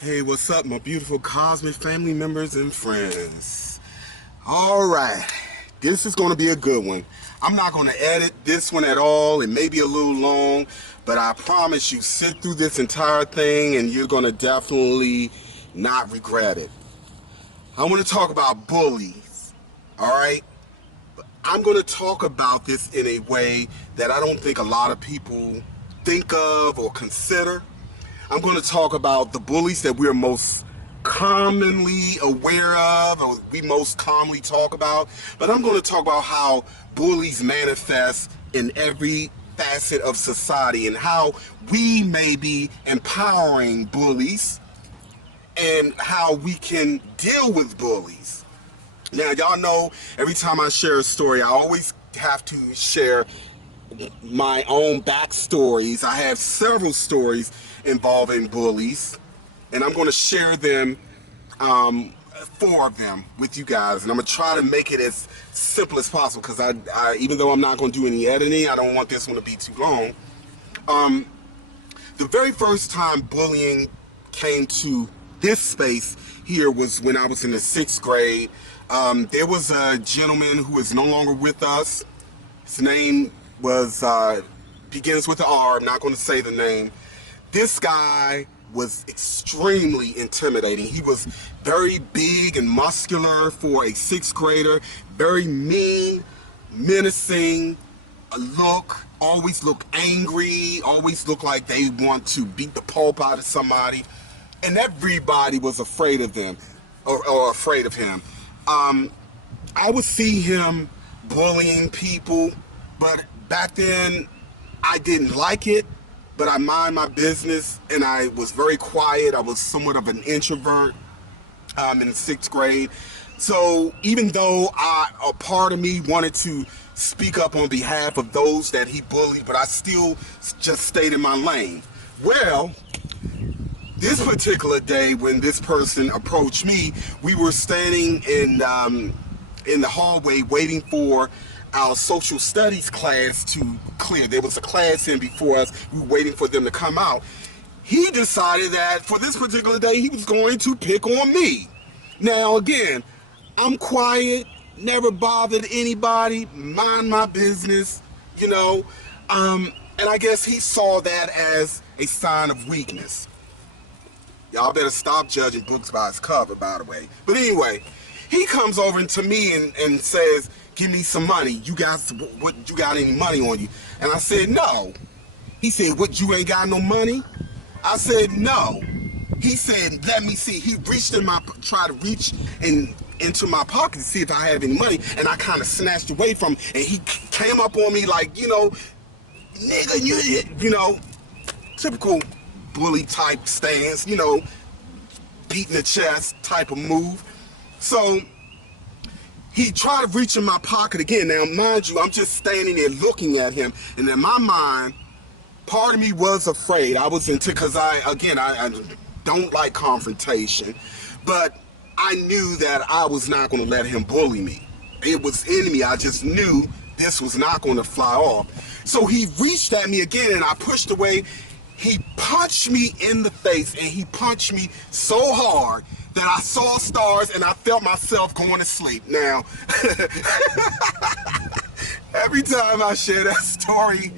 Hey, what's up, my beautiful cosmic family members and friends? All right, this is going to be a good one. I'm not going to edit this one at all. It may be a little long, but I promise you, sit through this entire thing and you're going to definitely not regret it. I want to talk about bullies, all right? I'm going to talk about this in a way that I don't think a lot of people think of or consider. I'm going to talk about the bullies that we're most commonly aware of, or we most commonly talk about. But I'm going to talk about how bullies manifest in every facet of society and how we may be empowering bullies and how we can deal with bullies. Now, y'all know every time I share a story, I always have to share my own backstories. I have several stories involving bullies, and I'm going to share them, 4 of them with you guys, and I'm going to try to make it as simple as possible because I even though I'm not going to do any editing, I don't want this one to be too long. The very first time bullying came to this space here was when I was in the 6th grade. There was a gentleman who is no longer with us. His name was begins with an R. I'm not going to say the name. This guy was extremely intimidating. He was very big and muscular for a 6th grader, very mean, menacing look, always look angry, always look like they want to beat the pulp out of somebody, and everybody was afraid of them or afraid of him. I would see him bullying people, but back then I didn't like it, but I mind my business and I was very quiet. I was somewhat of an introvert in the 6th grade. So even though a part of me wanted to speak up on behalf of those that he bullied, but I still just stayed in my lane. Well, this particular day when this person approached me, we were standing in the hallway waiting for our social studies class to clear. There was a class in before us. We were waiting for them to come out. He decided that for this particular day, he was going to pick on me. Now, again, I'm quiet, never bothered anybody, mind my business, you know. And I guess he saw that as a sign of weakness. Y'all better stop judging books by its cover, by the way. But anyway, he comes over to me and says, "Give me some money. You got any money on you?" And I said, "No." He said, "What, you ain't got no money?" I said, "No." He said, "Let me see." He reached tried to reach into my pocket to see if I have any money, and I kind of snatched away from him, and he came up on me like, nigga, typical bully type stance, beating the chest type of move. So he tried to reach in my pocket again. Now, mind you, I'm just standing there looking at him, and in my mind, part of me was afraid. I was because I don't like confrontation, but I knew that I was not going to let him bully me. It was in me. I just knew this was not going to fly off. So he reached at me again, and I pushed away. He punched me in the face, and he punched me so hard that I saw stars and I felt myself going to sleep. Now, every time I share that story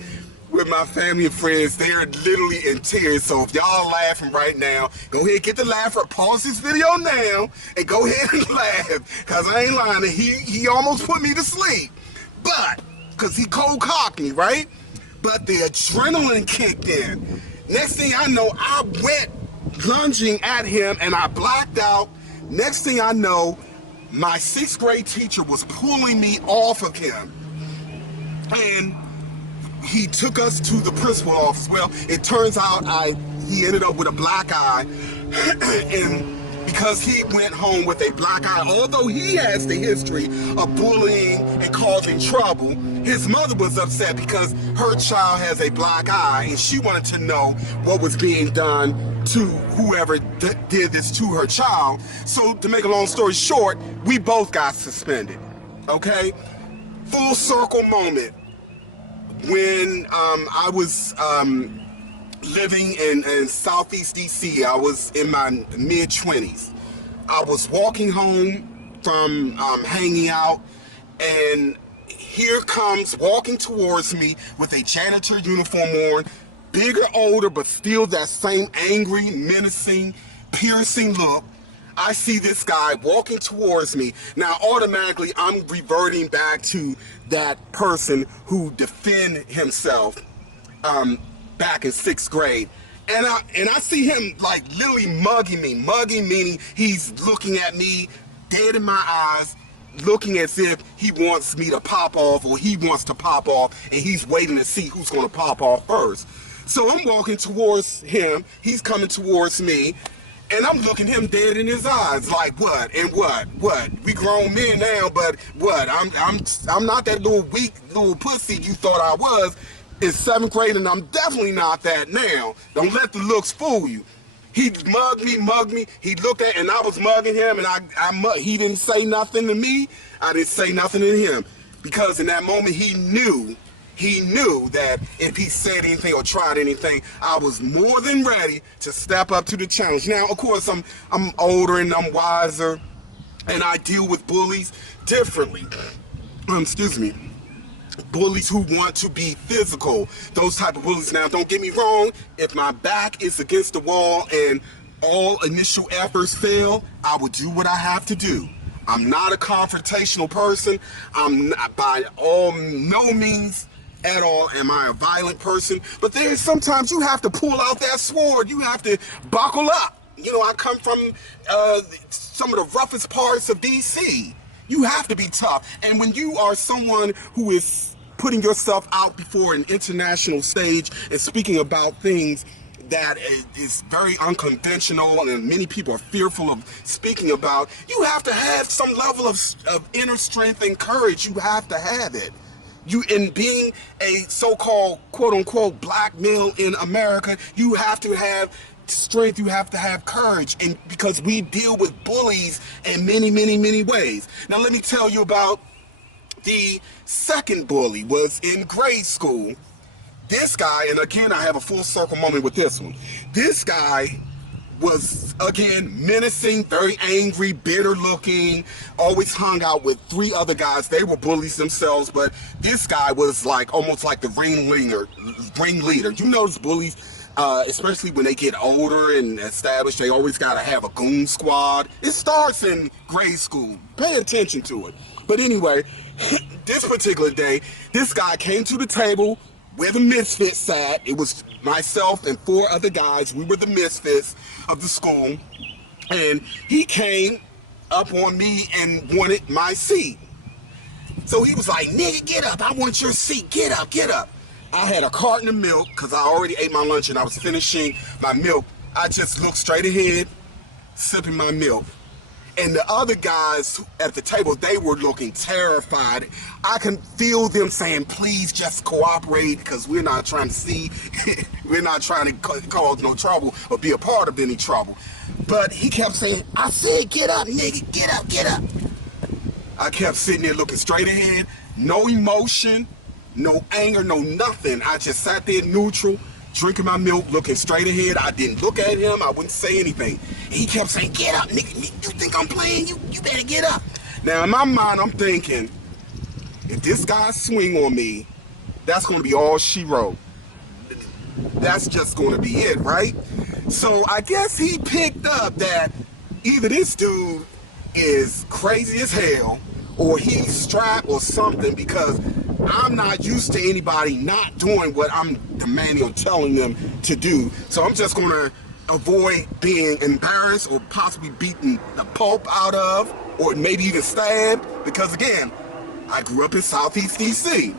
with my family and friends, they're literally in tears. So if y'all are laughing right now, go ahead, get the laugher, pause this video now, and go ahead and laugh, because I ain't lying. He almost put me to sleep, but, because he cold cocked me, right? But the adrenaline kicked in. Next thing I know, I went lunging at him and I blacked out. Next thing I know, my 6th grade teacher was pulling me off of him, and he took us to the principal office. Well, it turns out he ended up with a black eye, and because he went home with a black eye, although he has the history of bullying and causing trouble, his mother was upset because her child has a black eye, and she wanted to know what was being done to whoever did this to her child. So to make a long story short, we both got suspended, okay? Full circle moment. When I was living in Southeast DC. I was in my mid-20s. I was walking home from hanging out, and here comes walking towards me with a janitor uniform on, bigger, older, but still that same angry, menacing, piercing look. I see this guy walking towards me. Now, automatically, I'm reverting back to that person who defended himself back in 6th grade. And I see him like literally mugging me. Mugging meaning he's looking at me dead in my eyes, looking as if he wants me to pop off, or he wants to pop off, and he's waiting to see who's going to pop off first. So I'm walking towards him. He's coming towards me. And I'm looking him dead in his eyes, like what and what? We grown men now, but what? I'm not that little weak little pussy you thought I was in 7th grade, and I'm definitely not that now. Don't let the looks fool you. He mugged me. He looked at, and I was mugging him, and he didn't say nothing to me. I didn't say nothing to him, because in that moment he knew that if he said anything or tried anything, I was more than ready to step up to the challenge. Now, of course, I'm older and I'm wiser, and I deal with bullies differently. Excuse me. Bullies who want to be physical, those type of bullies. Now, don't get me wrong, if my back is against the wall and all initial efforts fail, I will do what I have to do. I'm not a confrontational person. I'm not, by no means at all am I a violent person, but there's sometimes you have to pull out that sword. You have to buckle up. You know, I come from some of the roughest parts of DC. You have to be tough. And when you are someone who is putting yourself out before an international stage and speaking about things that is very unconventional and many people are fearful of speaking about, you have to have some level of inner strength and courage. You have to have it. You, in being a so-called quote-unquote black male in America, you have to have strength, you have to have courage, and because we deal with bullies in many, many, many ways. Now let me tell you about the second bully. Was in grade school. This guy, and again I have a full circle moment with this one. This guy was, again, menacing, very angry, bitter looking, always hung out with 3 other guys. They were bullies themselves, but this guy was like almost like the ringleader. You notice bullies, especially when they get older and established, they always got to have a goon squad. It starts in grade school. Pay attention to it. But anyway, this particular day, this guy came to the table where the misfits sat. It was myself and 4 other guys. We were the misfits of the school. And he came up on me and wanted my seat. So he was like, nigga, get up. I want your seat. Get up, get up. I had a carton of milk because I already ate my lunch and I was finishing my milk. I just looked straight ahead, sipping my milk. And the other guys at the table, they were looking terrified. I can feel them saying, please just cooperate because we're not trying to see, we're not trying to cause no trouble or be a part of any trouble. But he kept saying, I said, get up, nigga, get up, get up. I kept sitting there looking straight ahead, no emotion, no anger, no nothing. I just sat there neutral, drinking my milk, looking straight ahead. I didn't look at him. I wouldn't say anything. He kept saying, get up, nigga. You think I'm playing? You better get up. Now, in my mind, I'm thinking, if this guy swing on me, that's going to be all she wrote. That's just going to be it, right? So I guess he picked up that either this dude is crazy as hell or he's strapped or something, because I'm not used to anybody not doing what I'm demanding or telling them to do. So I'm just going to avoid being embarrassed or possibly beaten the pulp out of, or maybe even stabbed, because again, I grew up in Southeast DC.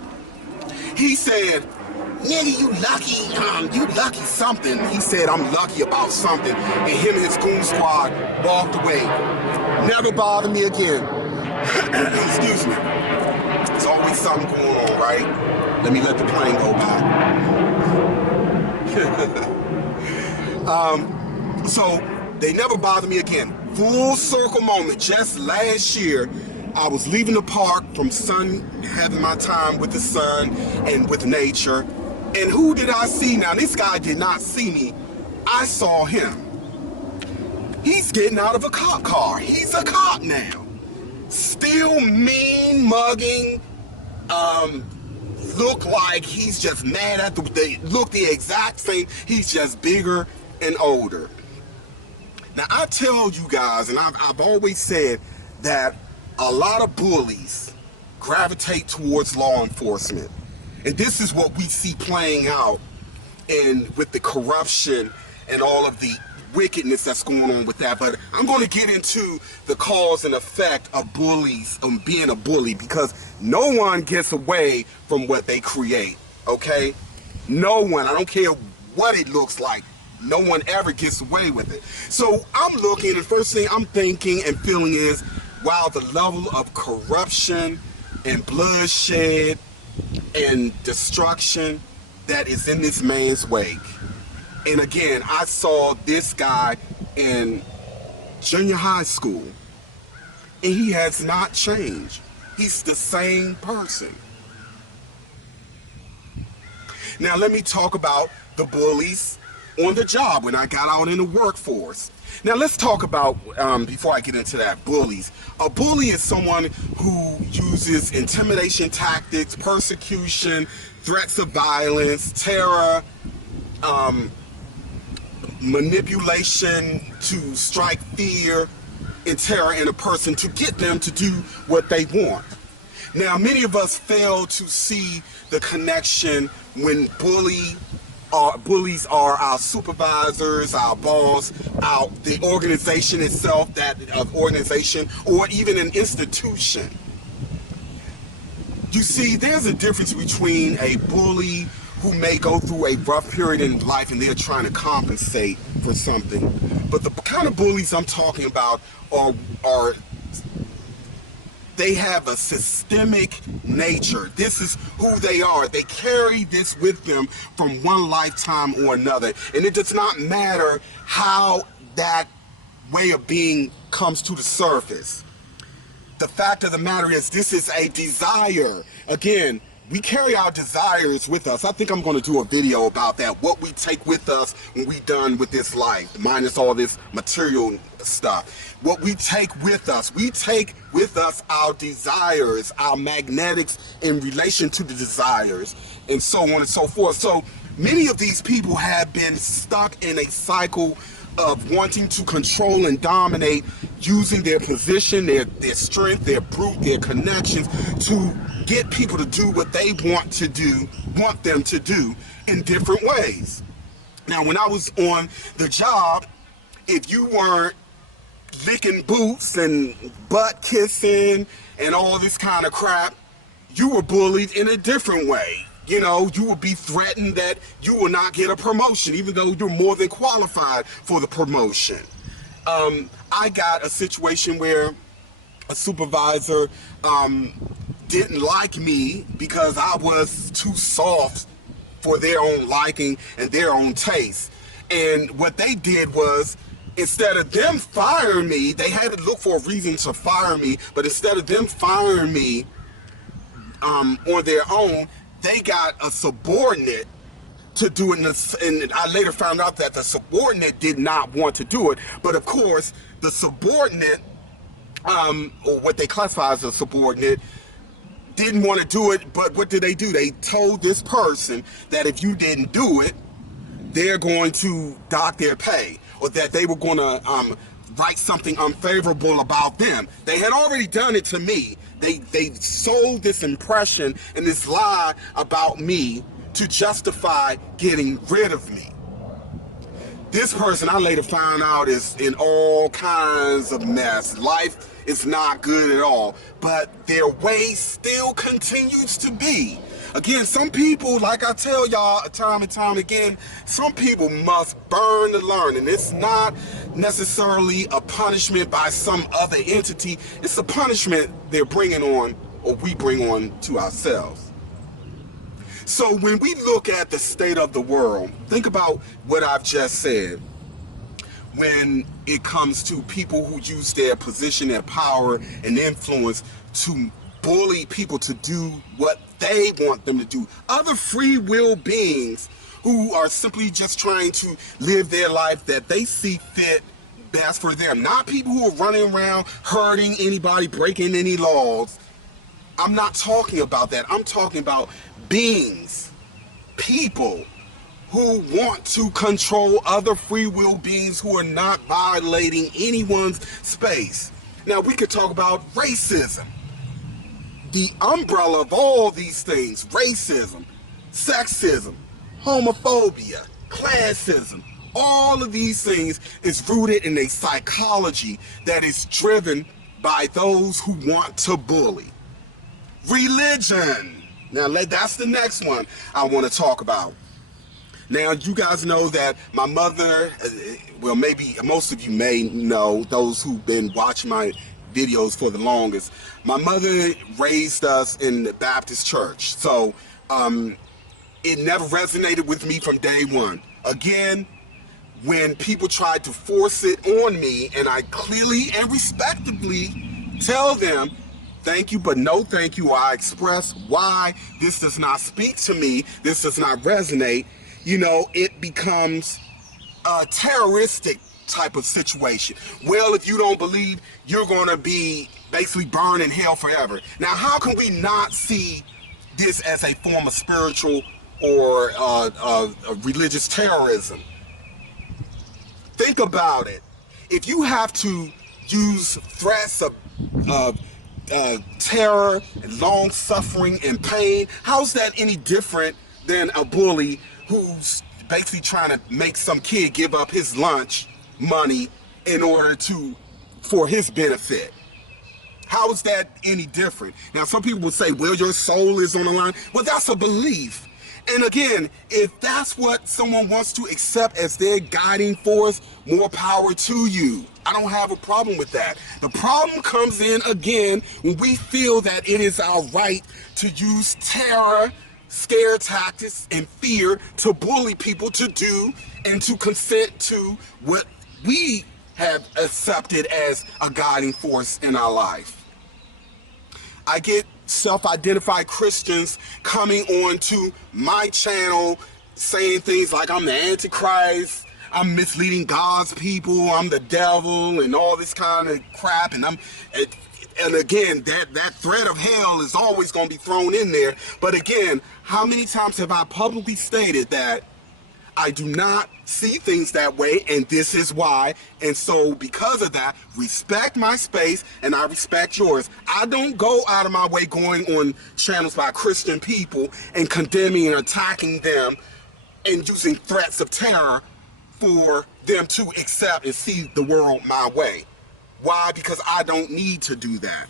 He said, nigga, you lucky something. He said, I'm lucky about something. And him and his goon squad walked away. Never bothered me again. Excuse me. There's always something going on, right? Let me let the plane go by. So they never bothered me again. Full circle moment. Just last year, I was leaving the park from having my time with the sun and with nature. And who did I see? Now, this guy did not see me. I saw him. He's getting out of a cop car. He's a cop now. Still mean, mugging, look like he's just mad at they look the exact same. He's just bigger and older. Now, I tell you guys, and I've always said that a lot of bullies gravitate towards law enforcement. And this is what we see playing out with the corruption and all of the wickedness that's going on with that. But I'm going to get into the cause and effect of bullies, being a bully, because no one gets away from what they create, okay? No one. I don't care what it looks like. No one ever gets away with it. So I'm looking, and the first thing I'm thinking and feeling is, wow, the level of corruption and bloodshed and destruction that is in this man's wake. And again, I saw this guy in junior high school, and he has not changed. He's the same person. Now let me talk about the bullies on the job when I got out in the workforce. Now let's talk about, before I get into that, bullies. A bully is someone who uses intimidation tactics, persecution, threats of violence, terror, manipulation to strike fear and terror in a person to get them to do what they want. Now, many of us fail to see the connection when bullies are our supervisors, our boss, the organization itself, organization, or even an institution. You see, there's a difference between a bully who may go through a rough period in life and they're trying to compensate for something. But the kind of bullies I'm talking about are they have a systemic nature. This is who they are. They carry this with them from one lifetime or another. And it does not matter how that way of being comes to the surface. The fact of the matter is, this is a desire. Again, we carry our desires with us. I think I'm going to do a video about that, what we take with us when we're done with this life, minus all this material stuff. What we take with us our desires, our magnetics in relation to the desires, and so on and so forth. So many of these people have been stuck in a cycle of wanting to control and dominate, using their position, their strength, their brute, their connections to get people to do what they want them to do in different ways. Now, when I was on the job, if you weren't licking boots and butt kissing and all this kind of crap, you were bullied in a different way. You know, you would be threatened that you will not get a promotion, even though you're more than qualified for the promotion. I got a situation where a supervisor didn't like me because I was too soft for their own liking and their own taste. And what they did was, instead of them firing me, they had to look for a reason to fire me, but instead of them firing me on their own, they got a subordinate to do it. And I later found out that the subordinate did not want to do it. But of course, the subordinate, or what they classify as a subordinate, didn't want to do it. But what did they do? They told this person that if you didn't do it, they're going to dock their pay, or that they were going to write something unfavorable about them. They had already done it to me. They sold this impression and this lie about me to justify getting rid of me. This person, I later found out, is in all kinds of mess. Life is not good at all, but their way still continues to be. Again, some people, like I tell y'all time and time again, some people must burn to learn. And it's not necessarily a punishment by some other entity. It's a punishment they're bringing on, or we bring on to ourselves. So when we look at the state of the world, think about what I've just said. When it comes to people who use their position, their power, and influence to bully people to do what they want them to do. Other free will beings who are simply just trying to live their life that they see fit best for them. Not people who are running around hurting anybody, breaking any laws. I'm not talking about that. I'm talking about beings, people who want to control other free will beings who are not violating anyone's space. Now, we could talk about racism. The umbrella of all these things, racism, sexism, homophobia, classism, all of these things is rooted in a psychology that is driven by those who want to bully. Religion. Now, that's the next one I want to talk about. Now, you guys know that my mother, well, maybe most of you may know, those who've been watching my videos for the longest, my mother raised us in the Baptist church. So it never resonated with me from day one. Again, when people tried to force it on me, and I clearly and respectably tell them, thank you, but no thank you, I express why this does not speak to me, this does not resonate, you know, it becomes a terroristic type of situation. Well, if you don't believe, you're going to be basically burned in hell forever. Now, how can we not see this as a form of spiritual or religious terrorism? Think about it. If you have to use threats of terror and long suffering and pain, how's that any different than a bully who's basically trying to make some kid give up his lunch money in order for his benefit? How is that any different? Now, some people will say, well, your soul is on the line. Well, that's a belief. And again, if that's what someone wants to accept as their guiding force, more power to you. I don't have a problem with that. The problem comes in, again, when we feel that it is our right to use terror, scare tactics, and fear to bully people to do and to consent to what we have accepted as a guiding force in our life. I get self-identified Christians coming on to my channel saying things like I'm the Antichrist, I'm misleading God's people, I'm the devil, and all this kind of crap. And again, that threat of hell is always going to be thrown in there. But again, how many times have I publicly stated that I do not see things that way, and this is why? And so because of that, respect my space and I respect yours. I don't go out of my way going on channels by Christian people and condemning and attacking them and using threats of terror for them to accept and see the world my way. Why? Because I don't need to do that.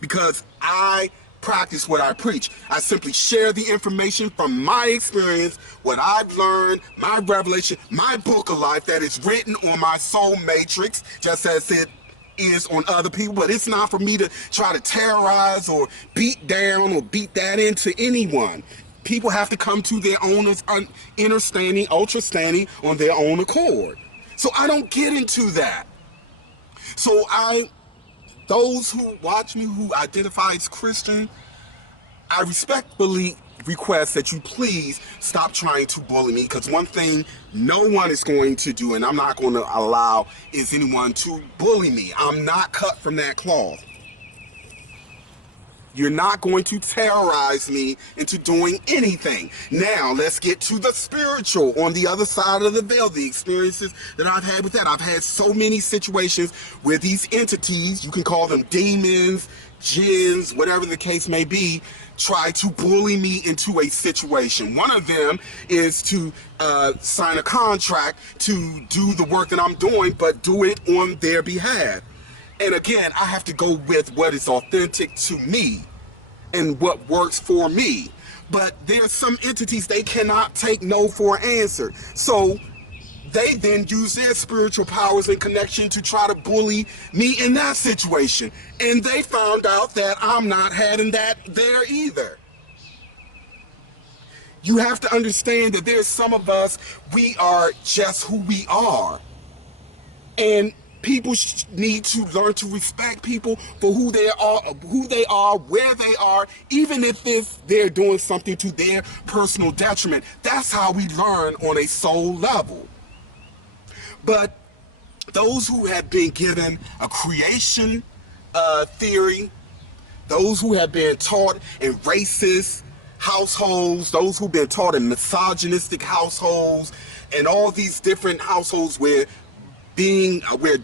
Because I practice what I preach. I simply share the information from my experience, what I've learned, my revelation, my book of life that is written on my soul matrix, just as it is on other people. But it's not for me to try to terrorize or beat down or beat that into anyone. People have to come to their own inner standing, ultra standing on their own accord. So I don't get into that. So those who watch me, who identify as Christian, I respectfully request that you please stop trying to bully me, because one thing no one is going to do, and I'm not going to allow, is anyone to bully me. I'm not cut from that cloth. You're not going to terrorize me into doing anything. Now, let's get to the spiritual on the other side of the veil, the experiences that I've had with that. I've had so many situations where these entities, you can call them demons, jinns, whatever the case may be, try to bully me into a situation. One of them is to sign a contract to do the work that I'm doing, but do it on their behalf. And again, I have to go with what is authentic to me and what works for me. But there are some entities, they cannot take no for an answer. So they then use their spiritual powers and connection to try to bully me in that situation. And they found out that I'm not having that there either. You have to understand that there's some of us, we are just who we are. And People need to learn to respect people for who they are, where they are, even if they're doing something to their personal detriment. That's how we learn on a soul level. But those who have been given a creation theory, those who have been taught in racist households, those who've been taught in misogynistic households, and all these different households where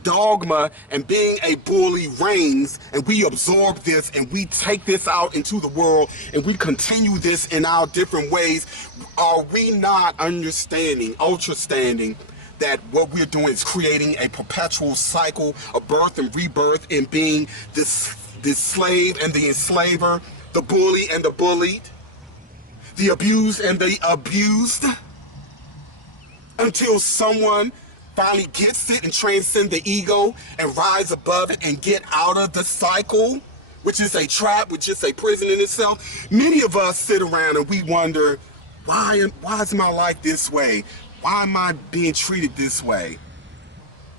dogma and being a bully reigns, and we absorb this and we take this out into the world and we continue this in our different ways, are we not understanding that what we're doing is creating a perpetual cycle of birth and rebirth, and being this slave and the enslaver, the bully and the bullied, the abused and the abused, until someone finally gets it and transcend the ego and rise above it and get out of the cycle, which is a trap, which is a prison in itself. Many of us sit around and we wonder, why is my life this way? Why am I being treated this way?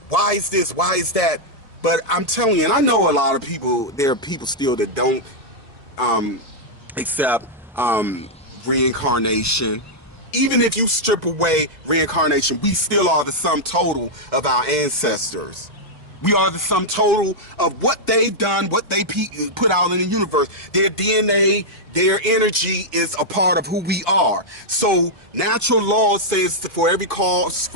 Why is this? Why is that? But I'm telling you, and I know a lot of people, there are people still that don't accept reincarnation. Even if you strip away reincarnation, we still are the sum total of our ancestors. We are the sum total of what they've done, what they put out in the universe. Their DNA, their energy is a part of who we are. So natural law says that for every cause,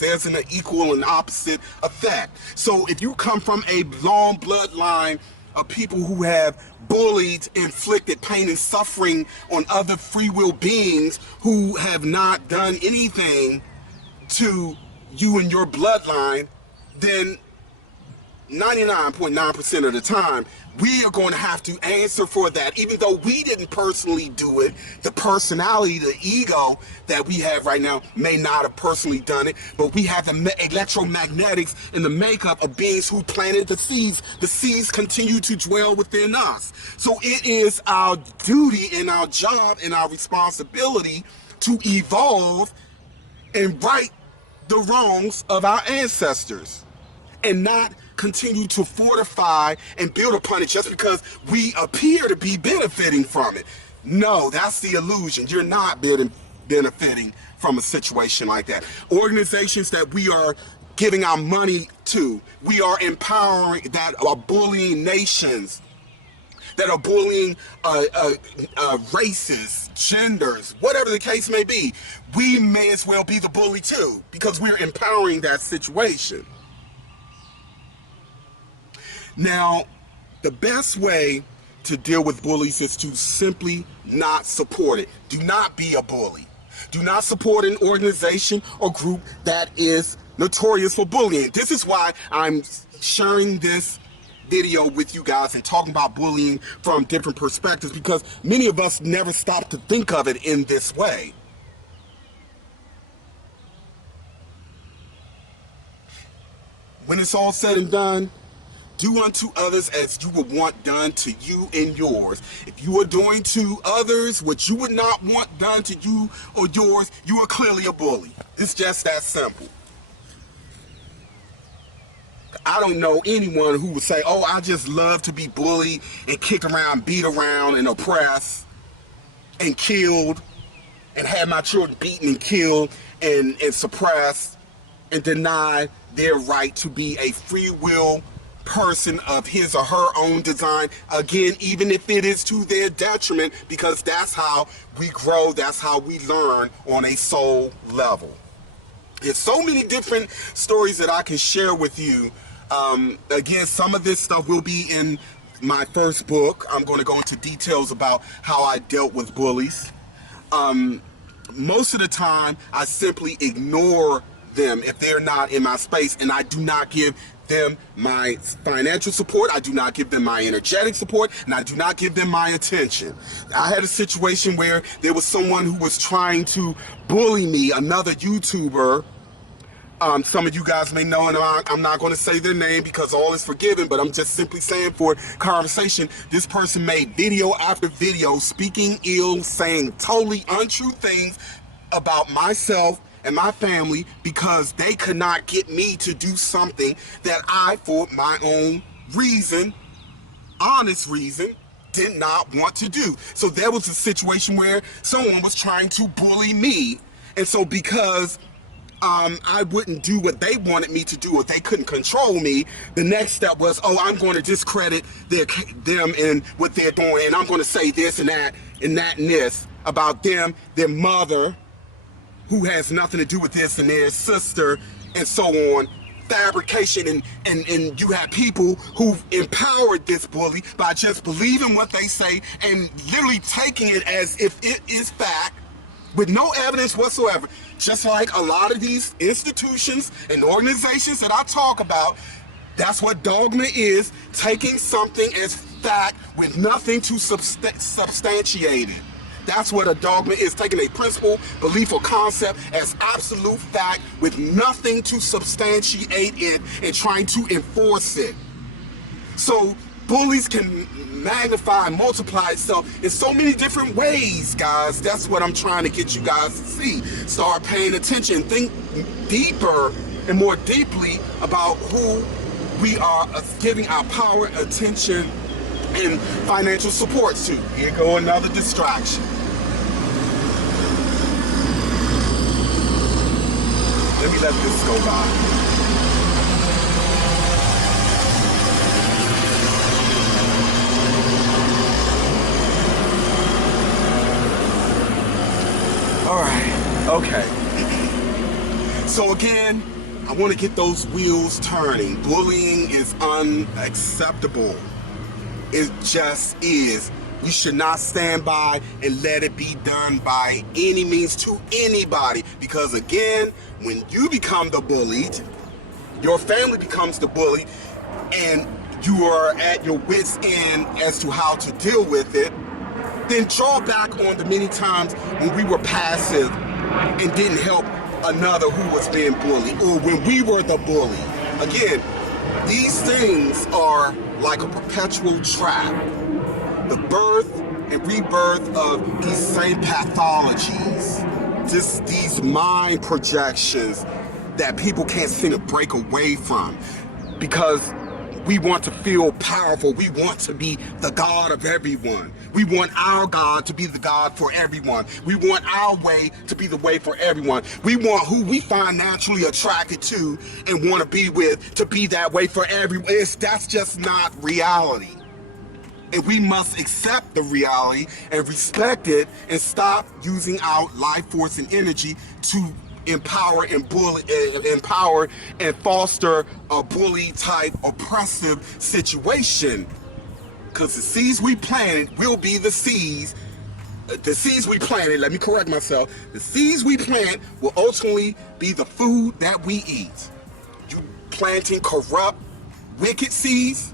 there's an equal and opposite effect. So if you come from a long bloodline of people who have bullied, inflicted pain and suffering on other free will beings who have not done anything to you and your bloodline, then 99.9% of the time, we are going to have to answer for that. Even though we didn't personally do it, the personality, the ego that we have right now may not have personally done it, but we have the electromagnetics and the makeup of beings who planted the seeds. The seeds continue to dwell within us. So it is our duty and our job and our responsibility to evolve and right the wrongs of our ancestors, and not continue to fortify and build upon it just because we appear to be benefiting from it. No, that's the illusion. You're not benefiting from a situation like that. Organizations that we are giving our money to, we are empowering, that are bullying nations, that are bullying races, genders, whatever the case may be. We may as well be the bully too, because we're empowering that situation. Now, the best way to deal with bullies is to simply not support it. Do not be a bully. Do not support an organization or group that is notorious for bullying. This is why I'm sharing this video with you guys and talking about bullying from different perspectives, because many of us never stop to think of it in this way. When it's all said and done, do unto others as you would want done to you and yours. If you are doing to others what you would not want done to you or yours, you are clearly a bully. It's just that simple. I don't know anyone who would say, oh, I just love to be bullied and kicked around, beat around and oppressed and killed and had my children beaten and killed and suppressed and denied their right to be a free will person of his or her own design, again, even if it is to their detriment, because that's how we grow, that's how we learn on a soul level. There's so many different stories that I can share with you. Again, some of this stuff will be in my first book. I'm going to go into details about how I dealt with bullies. Most of the time, I simply ignore them if they're not in my space, and I do not give them my financial support, I do not give them my energetic support, and I do not give them my attention. I had a situation where there was someone who was trying to bully me, another YouTuber. Some of you guys may know, and I'm not going to say their name because all is forgiven, but I'm just simply saying for conversation, this person made video after video speaking ill, saying totally untrue things about myself and my family because they could not get me to do something that I, for my own reason, honest reason, did not want to do. So there was a situation where someone was trying to bully me, and so because I wouldn't do what they wanted me to do, or they couldn't control me, the next step was, oh, I'm going to discredit them and what they're doing, and I'm going to say this and that and that and this about them, their mother, who has nothing to do with this, and their sister, and so on. Fabrication, and you have people who've empowered this bully by just believing what they say and literally taking it as if it is fact with no evidence whatsoever. Just like a lot of these institutions and organizations that I talk about, that's what dogma is, taking something as fact with nothing to substantiate it. That's what a dogma is, taking a principle, belief, or concept as absolute fact with nothing to substantiate it and trying to enforce it. So bullies can magnify and multiply itself in so many different ways, guys. That's what I'm trying to get you guys to see. Start paying attention, think deeper and more deeply about who we are giving our power, attention, and financial support to. Here go another distraction. Let me let this go by. All right, okay. So again, I want to get those wheels turning. Bullying is unacceptable. It just is. We should not stand by and let it be done by any means to anybody. Because again, when you become the bullied, your family becomes the bully, and you are at your wit's end as to how to deal with it, then draw back on the many times when we were passive and didn't help another who was being bullied, or when we were the bully. Again, these things are like a perpetual trap. The birth and rebirth of these same pathologies, just these mind projections that people can't seem to break away from, because we want to feel powerful. We want to be the God of everyone. We want our God to be the God for everyone. We want our way to be the way for everyone. We want who we find naturally attracted to and want to be with to be that way for everyone. That's just not reality. And we must accept the reality and respect it and stop using our life force and energy to empower and foster a bully type oppressive situation. Because the seeds we planted will be the seeds. The seeds we planted, let me correct myself. The seeds we plant will ultimately be the food that we eat. You planting corrupt, wicked seeds,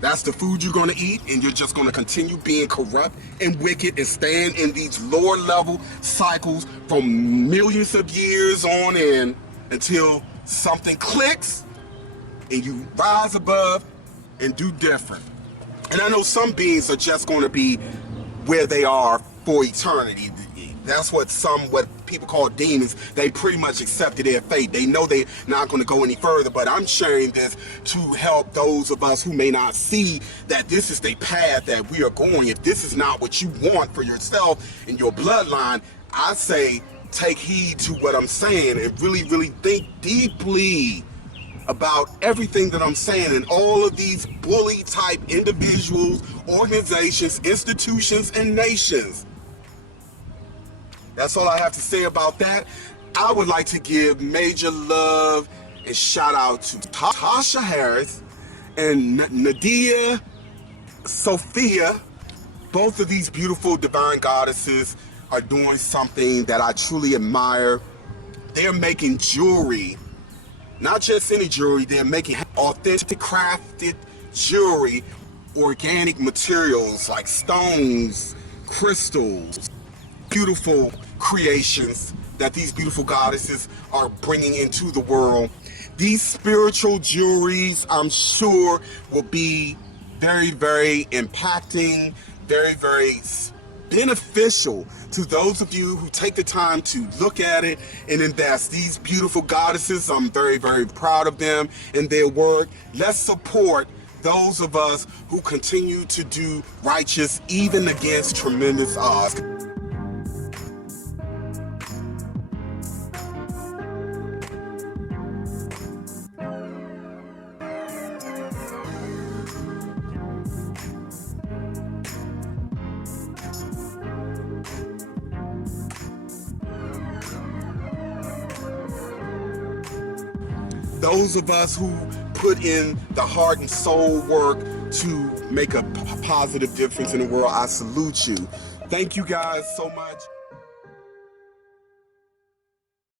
that's the food you're going to eat, and you're just going to continue being corrupt and wicked and stand in these lower level cycles from millions of years on in until something clicks and you rise above and do different. And I know some beings are just going to be where they are for eternity. That's what people call demons. They pretty much accepted their fate. They know they're not going to go any further, but I'm sharing this to help those of us who may not see that this is the path that we are going. If this is not what you want for yourself and your bloodline, I say take heed to what I'm saying and really, really think deeply about everything that I'm saying, and all of these bully type individuals, organizations, institutions, and nations. That's all I have to say about that. I would like to give major love and shout out to Tasha Harris and Nadia Sophia. Both of these beautiful divine goddesses are doing something that I truly admire. They're making jewelry, not just any jewelry, they're making authentic crafted jewelry, organic materials like stones, crystals, beautiful creations that these beautiful goddesses are bringing into the world. These spiritual jewelries, I'm sure, will be very, very impacting, very, very beneficial to those of you who take the time to look at it and invest. These beautiful goddesses, I'm very, very proud of them and their work. Let's support those of us who continue to do righteous even against tremendous odds. Those of us who put in the heart and soul work to make a positive difference in the world, I salute you. Thank you guys so much.